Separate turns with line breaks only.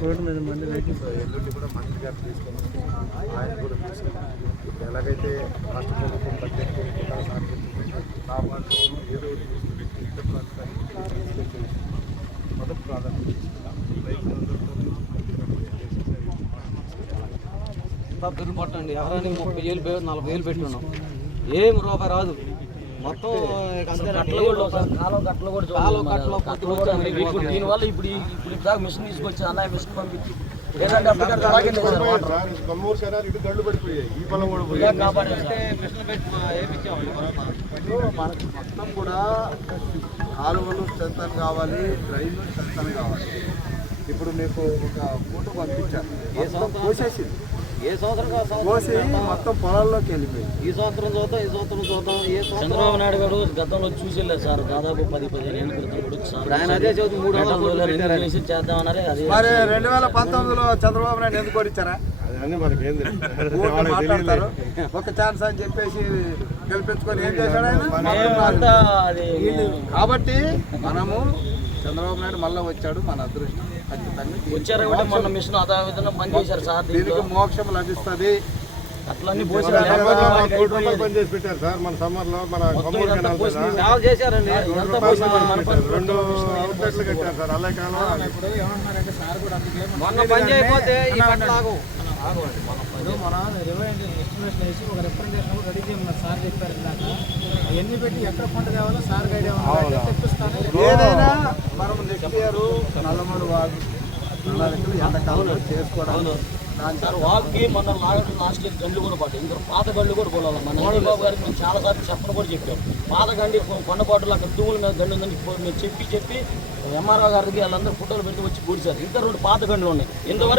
Road మీద
ఎల్లుండి కూడా మంత్రి గారు తీసుకొని ఆయన కూడా ఎలాగైతే రాష్ట్ర ప్రభుత్వం బడ్జెట్ కూడా లాభాలు ఏదో ఒకటి తీసుకుని ఇతర ప్రాంతానికి తీసుకొచ్చి మొదటి ప్రాధాన్యత
బిల్లు పట్టండి ఎకరానికి ముప్పై వేలు నలభై వేలు పెట్టున్నాం. ఏం రూపాయి రాదు. మొత్తం కట్టలు కూడా కూడా ఇప్పుడు దీనివల్ల ఇప్పుడు దాకా మిషన్ తీసుకొచ్చి అన్నయ్య మిషన్ పంపించి లేదంటే అప్పటికప్పుడు అలాగే లేదు సార్ వాటర్.
సార్ కమ్మూరు శరాలు ఇటు గళ్ళు పడిపోయాయి ఈ పొలం కూడా పోయి
ఇలా కాపాడారు సార్.
మనకి మొత్తం కూడా కాలువలు స్ట్రెంతన్ కావాలి డ్రైన్లు స్ట్రెంతన్ కావాలి. ఇప్పుడు మీకు ఒక ఫోటో పంపించాను. కోసేసింది.
ఏ సంవత్సరం కాదు
కోసి మొత్తం పొలాల్లోకి వెళ్ళిపోయింది
ఈ సంవత్సరం చూద్దాం ఈ సంవత్సరం చూద్దాం. ఏ చంద్రబాబు నాయుడు గారు గతంలో చూసి వెళ్ళారు సార్. దాదాపు పది పదిహేను ఏళ్ళు క్రితం కూడా సార్. ఆయన అదే చదువు మూడు వందలు చేసి చేద్దామన్నారే అది
మరి రెండు వేల పంతొమ్మిదిలో చంద్రబాబు నాయుడు ఎందుకు ఊరికే మాట్లాడతారు. ఒక ఛాన్స్ అని చెప్పేసి గెలిపించుకొని ఏం చేశాడు ఆయన? కాబట్టి మనము చంద్రబాబు నాయుడు మళ్ళీ వచ్చాడు మన అదృష్టం. ఖచ్చితంగా.
వచ్చారు కూడా మొన్న మిషన్ అదే విధంగా పని చేశారు సార్ దీంట్లో.
దీనికి మోక్షం లభిస్తుంది.
అట్లన్నీ పోసి
కోటి రూపాయలు పని చేసి పెట్టారు సార్. మన సమ్మర్లో మన రెండు అవుట్లెట్లు కట్టారు సార్. అలా కాలం
మొన్న పని చేయకపోతే
మన రివైండ్ ఎస్టిమేషన్ వేసి ఒక రిప్రజెంటేషన్ రెడీ చేయమన్నారు సార్ చెప్పారు ఇందాక. అవన్నీ పెట్టి ఎక్కడ పంట కావాలో సార్ గైడ్ తెప్పిస్తాను
ఏదైనా మనం నెక్స్ట్ ఇయర్ నల్లమూడు వాగు ఎండాకాలంలో
సార్ వాక్కి మన లాగడం లాస్ట్ ఇయర్ గండ్లు కూడా పడ్డాయి. ఇంకా పాత గండ్లు కూడా పోవాలి మన చంద్రబాబు గారికి మేము చాలా సార్లు చెప్పని కూడా చెప్పాం. పాత గండి కొండపాటులో అక్కడ తుమ్ముల మీద గండి ఉందని ఇప్పుడు మేము చెప్పి చెప్పి ఎంఆర్ఓ గారికి వాళ్ళందరూ ఫోటోలు పెట్టి వచ్చి కూడిచారు ఇంకా రెండు పాత గండ్లు ఉన్నాయి. ఇంతవరకు